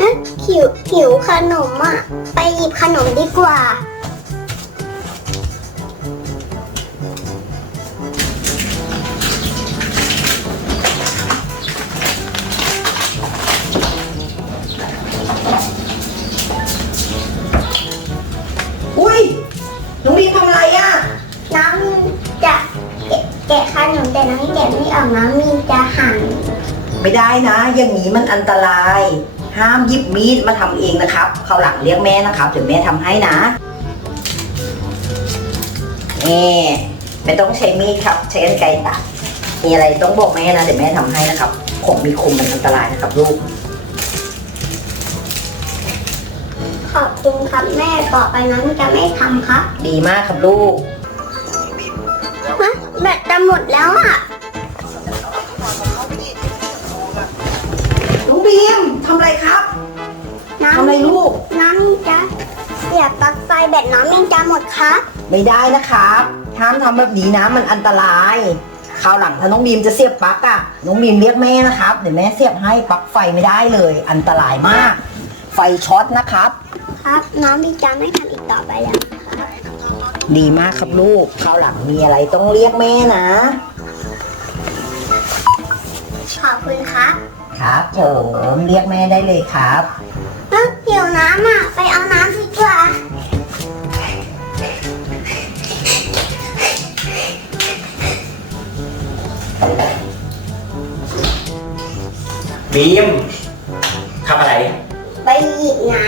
นะหิวหิวขนมอะไปหยิบขนมดีกว่า อุ้ยน้องบีมทำอะไรอะ น้องจะแกะแกะขนมแต่น้องแกะไม่ออกน้องมีจะหั่น ไม่ได้นะ อย่างนี้มันอันตราย ห้ามหยิบมีดมาทำเองนะครับเขาวหลังเรียกแม่นะครับเดี๋ยวแม่ทำให้นะนี่ไม่ต้องใช้มีดครับใช้กรรไกรตัดมีอะไรต้องบอกแม่นะเดี๋ยวแม่ทำให้นะครับของมีคมมันอันตรายนะครับลูก ขอบคุณครับแม่ต่อไปน้องจะไม่ทำครับดีมากครับลูกฮะแบตจะหมดแล้วอะ บีมทำอะไรครับ น้องทำอะไรลูก น้องจะเสียบปลั๊กไฟแบตน้องมินจะหมดครับไม่ได้นะครับห้ามทำแบบนี้นะมันอันตรายคราวหลังถ้าน้องบีมจะเสียบปลั๊กอะน้องบีมเรียกแม่นะครับเดี๋ยวแม่เสียบให้ปลั๊กไฟไม่ได้เลย อันตรายมาก ไฟช็อตนะครับ ครับ น้องมินจะไม่ทำอีกต่อไปแล้วดีมากครับลูกคราวหลังมีอะไรต้องเรียกแม่นะ ขอบคุณครับ ครับผมเรียกแม่ได้เลยครับเอ้าหิวน้ำอะ ไปเอาน้ำดีกว่า บีมทำอะไร ไปหยิบน้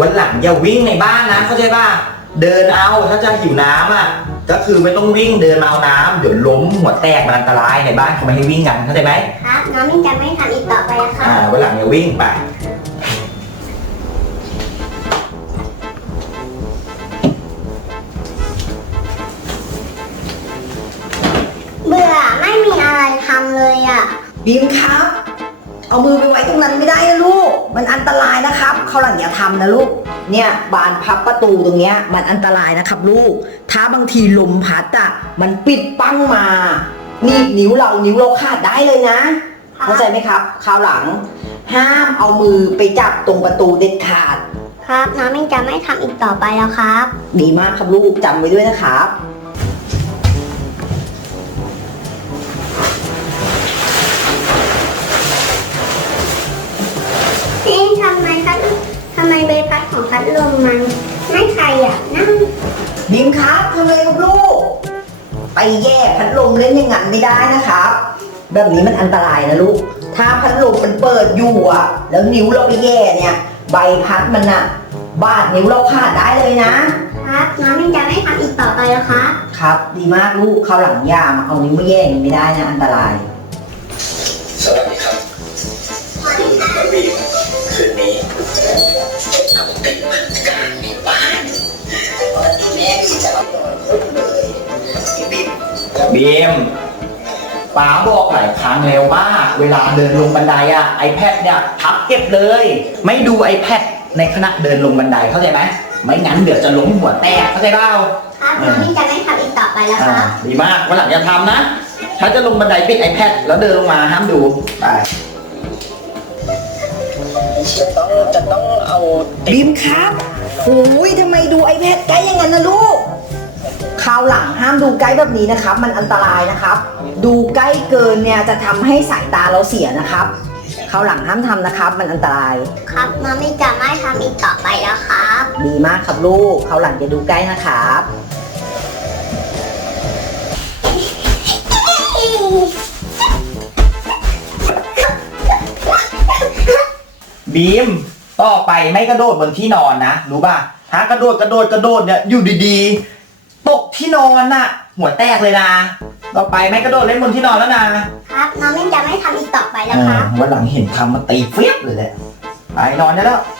วันหลังอย่าวิ่งในบ้านนะเข้าใจป่ะ เดินเอาถ้าจะหิวน้ำอะ ก็คือไม่ต้องวิ่งเดินมาเอาน้ำเดี๋ยวล้มหัวแตกมันอันตรายในบ้านเขาไม่ให้วิ่งกันเข้าใจไหมำครับ น้องมินจะไม่ทำอีกต่อไปแล้วครัอ่าบวันหลังอย่าวิ่งไป เบื่อไม่มีอะไรทำเลยอะ บีมครับ เอามือไปไว้ตรงนั้นไม่ได้นะลูก มันอันตรายนะครับเขาวหลังอย่าทำนะลูก เนี่ยบานพับประตูตรงเนี้ยมันอันตรายนะครับลูก ถ้าบางทีลมพัดอะมันปิดปั้งมาหนีบนิ้วเรานิ้วเราขาดได้เลยนะครับเข้าใจไหมครับคราวหลัง ห้ามเอามือไปจับตรงประตูเด็ดขาด ครับน้องมินจะไม่ทำอีกต่อไปแล้วครับ ดีมากครับลูกจำไว้ด้วยนะครับ ของพัดลมมันไม่ใครอะนั่งบีมครับทำอะไรกับลูก ไปแย่พัดลมเล่นอย่างนั้นไม่ได้นะครับ แบบนี้มันอันตรายนะลูก ถ้าพัดลมมันเปิดอยู่อะ แล้วนิ้วเราไปแย่เนี่ย ใบพัดมันอะ บาดนิ้วเราขาดได้เลยนะ ครับน้องมินจะไม่ทำอีกต่อไปแล้วครับ ครับ ดีมากลูกเข้าวหลังอยามาเอานิ้วมาแย่อย่างนี้ไม่ได้นะอันตราย เอาติดมันกลางในบ้านวันนี้แม่บีจะรับนอนคนเลยบีมบีมป๋าบอกหลายครั้งแล้วว่า เวลาเดินลงบันไดอะ iPad เนี่ยพับเก็บเลย ไม่ดู iPad ในขณะเดินลงบันไดเข้าใจไหมไม่งั้นเดี๋ยวจะล้มหัวแตกเข้าใจเปล่า ครับน้องมินจะไม่ทำอีกต่อไปแล้วคอ่ารับ ดีมากวันหลังอย่าทำนะ ถ้าจะลงบันไดปิด iPad แล้วเดินลงมาห้ามดูไป จะต้องจะต้องเอาบีมครับโอ้ยทำไมดู iPad ใกล้อย่างนั้นนะลูก คราวหลังห้ามดูใกล้แบบนี้นะครับ มันอันตรายนะครับ ดูใกล้เกินเนี่ยจะทำให้สายตาเราเสียนะครับ คราวหลังห้ามทำนะครับ มันอันตราย ครับน้องมินจะไม่ทำอีกต่อไปแล้วครับ ดีมากครับลูก คราวหลังจะดูใกล้นะครับ บีมต่อไปไม่กระโดดบนที่นอนนะรู้ป่ะถ้ากระโดดกระโดดกระโดดเนี่ยอยู่ดีๆ ตกที่นอนน่ะ หัวแตกเลยนะ ต่อไปไม่กระโดดเล่นบนที่นอนแล้วนะครับน้องมินจะไม่ทำอีกต่อไปแล้วอ่าครับวันหลังเห็นทำมาตีเฟียบเลยแหละไปนอนได้แล้วค